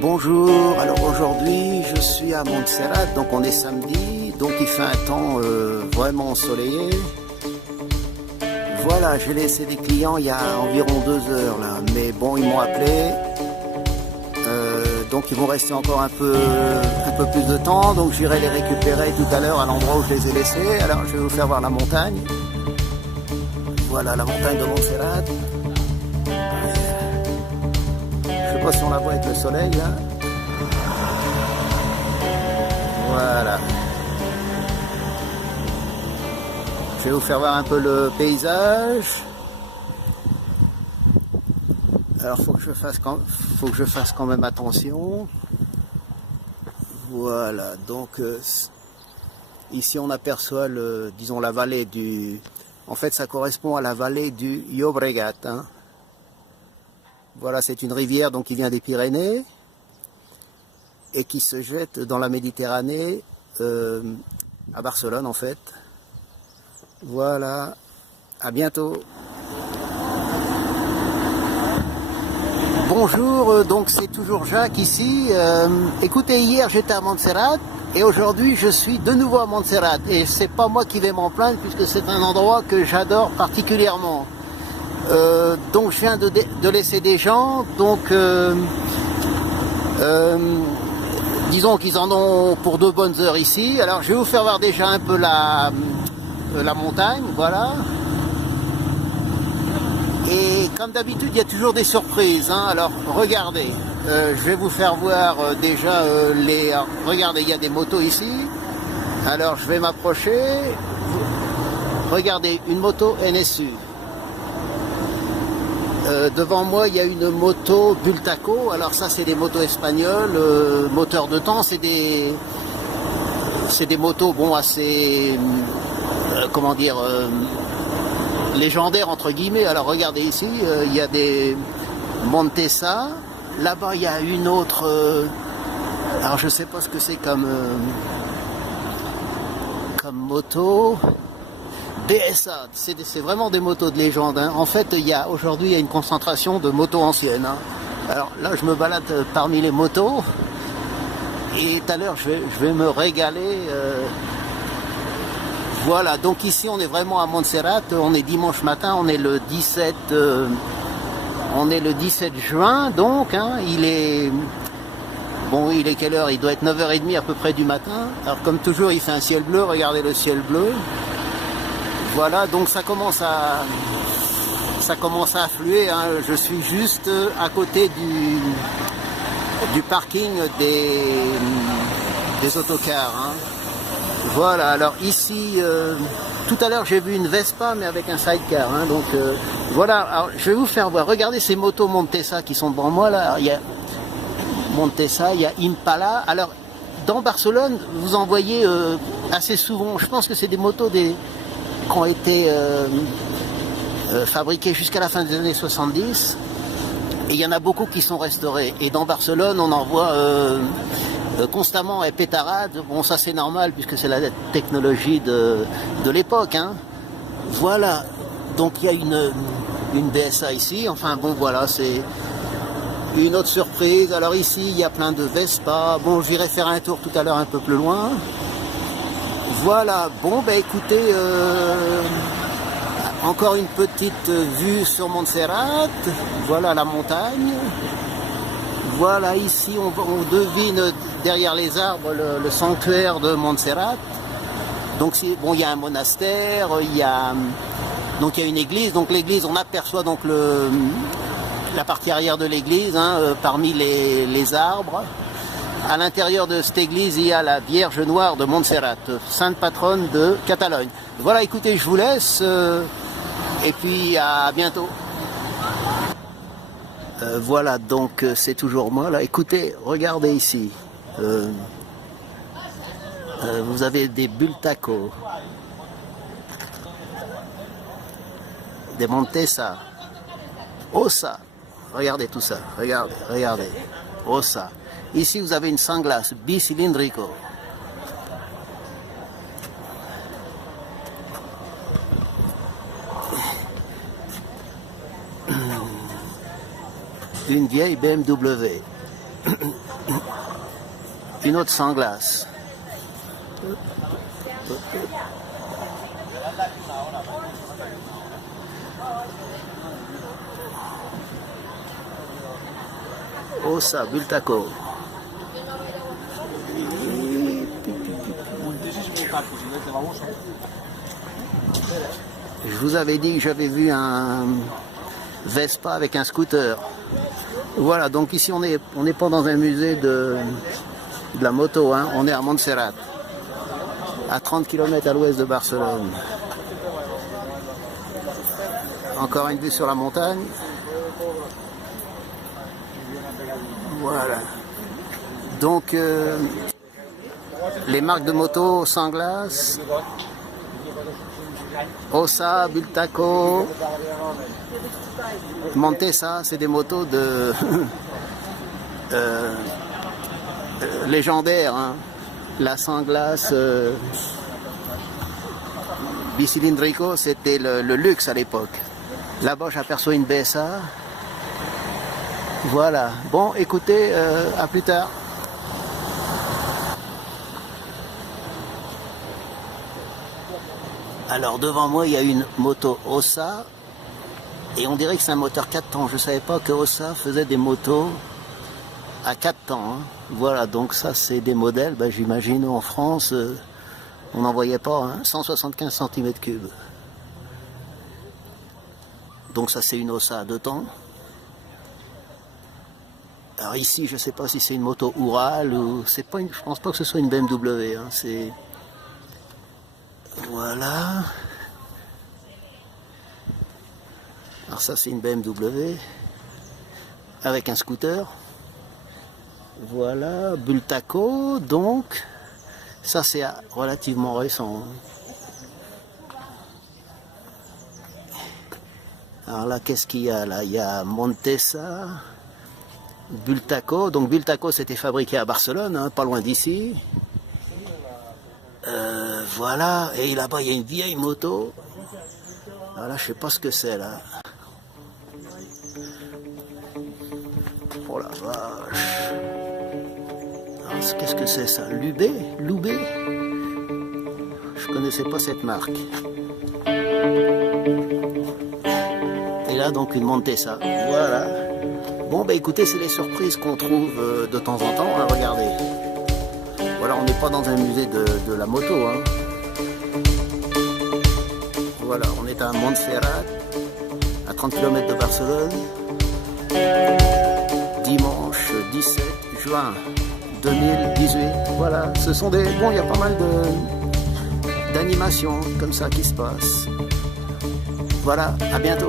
Bonjour, alors aujourd'hui je suis à Montserrat, donc on est samedi, donc il fait un temps vraiment ensoleillé. Voilà, j'ai laissé des clients il y a environ 2 heures là, mais bon ils m'ont appelé, donc ils vont rester encore un peu plus de temps, donc j'irai les récupérer tout à l'heure à l'endroit où je les ai laissés. Alors je vais vous faire voir la montagne. Voilà la montagne de Montserrat. Je sais pas si on la voit avec le soleil là. Voilà. Je vais vous faire voir un peu le paysage. Alors faut que je fasse quand même attention. Voilà, donc ici on aperçoit disons la vallée du... En fait ça correspond à la vallée du Llobregat. Hein. Voilà, c'est une rivière donc qui vient des Pyrénées et qui se jette dans la Méditerranée, à Barcelone en fait. Voilà, à bientôt. Bonjour, donc c'est toujours Jacques ici. Écoutez, hier j'étais à Montserrat et aujourd'hui je suis de nouveau à Montserrat. Et c'est pas moi qui vais m'en plaindre puisque c'est un endroit que j'adore particulièrement. Donc je viens de laisser des gens, donc disons qu'ils en ont pour 2 bonnes heures ici. Alors je vais vous faire voir déjà un peu la montagne, voilà. Et comme d'habitude il y a toujours des surprises, hein. Alors regardez, je vais vous faire voir déjà regardez, il y a des motos ici. Alors je vais m'approcher. Regardez, une moto NSU. Devant moi il y a une moto Bultaco. Alors ça c'est des motos espagnoles, moteur de temps, c'est des motos bon assez comment dire légendaires entre guillemets. Alors regardez ici, il y a des Montesa. Là-bas il y a une autre, alors je sais pas ce que c'est comme moto. BSA, c'est vraiment des motos de légende. Hein. En fait, aujourd'hui, il y a une concentration de motos anciennes. Hein. Alors là, je me balade parmi les motos. Et tout à l'heure, je vais me régaler. Voilà, donc ici, on est vraiment à Montserrat. On est dimanche matin, on est le 17 juin. Donc, hein, il est quelle heure? Il doit être 9h30 à peu près du matin. Alors, comme toujours, il fait un ciel bleu. Regardez le ciel bleu. Voilà, donc ça commence à affluer, hein. Je suis juste à côté du parking des autocars. Hein. Voilà, alors ici, tout à l'heure j'ai vu une Vespa mais avec un sidecar. Hein, donc voilà, alors, je vais vous faire voir. Regardez ces motos Montesa qui sont devant moi là. Il y a Montesa, il y a Impala. Alors dans Barcelone, vous en voyez assez souvent. Je pense que c'est des motos qui ont été fabriqués jusqu'à la fin des années 70 et il y en a beaucoup qui sont restaurés. Et dans Barcelone, on en voit constamment et pétarade. Bon, ça c'est normal puisque c'est la technologie de l'époque. Hein. Voilà, donc il y a une BSA ici. Enfin bon, voilà, c'est une autre surprise. Alors ici, il y a plein de Vespa. Bon, j'irai faire un tour tout à l'heure un peu plus loin. Voilà, bon ben écoutez, encore une petite vue sur Montserrat, voilà la montagne, voilà ici on devine derrière les arbres le sanctuaire de Montserrat, donc bon il y a un monastère, il y a une église, donc l'église on aperçoit donc la partie arrière de l'église, hein, parmi les arbres. À l'intérieur de cette église, il y a la Vierge Noire de Montserrat, sainte patronne de Catalogne. Voilà, écoutez, je vous laisse et puis à bientôt. Voilà, donc c'est toujours moi là. Écoutez, regardez ici. Vous avez des Bultaco, des Montesa, Ossa. Regardez tout ça. Regardez, regardez. Ossa. Ici, vous avez une sanglace bicylindrico. Une vieille BMW. Une autre sanglace. Ossa, Bultaco. Je vous avais dit que j'avais vu un Vespa avec un scooter. Voilà, donc ici on n'est pas dans un musée de la moto, hein. On est à Montserrat, à 30 km à l'ouest de Barcelone. Encore une vue sur la montagne. Voilà. Donc les marques de moto sans glace, Ossa, Bultaco, Montesa, c'est des motos de légendaires, hein. La Sanglace bicylindrico, c'était le luxe à l'époque. Là-bas, j'aperçois une BSA. Voilà. Bon, écoutez, à plus tard. Alors, devant moi, il y a une moto Ossa. Et on dirait que c'est un moteur 4 temps. Je ne savais pas que Ossa faisait des motos à 4 temps. Hein. Voilà, donc ça, c'est des modèles. Ben, j'imagine en France, on n'en voyait pas. Hein, 175 cm3. Donc ça, c'est une Ossa à 2 temps. Alors ici, je ne sais pas si c'est une moto Ural ou... c'est pas une... Je pense pas que ce soit une BMW. Hein, c'est... Voilà. Alors ça, c'est une BMW avec un scooter. Voilà, Bultaco, donc ça c'est relativement récent. Alors là, qu'est-ce qu'il y a là? Il y a Montesa, Bultaco. Donc Bultaco, c'était fabriqué à Barcelone, hein, pas loin d'ici. Voilà, et là-bas, il y a une vieille moto. Alors là, je sais pas ce que c'est là. Oh la vache. Qu'est-ce que c'est ça? Loubet? Je connaissais pas cette marque. Et là donc une Montesa. Voilà. Bon bah écoutez, c'est les surprises qu'on trouve de temps en temps. Hein, regardez. Voilà, on n'est pas dans un musée de la moto. Hein. Voilà, on est à Montserrat, à 30 km de Barcelone. Dimanche 17 juin 2018. Voilà, ce sont des... Bon, il y a pas mal d'animations comme ça qui se passent. Voilà, à bientôt.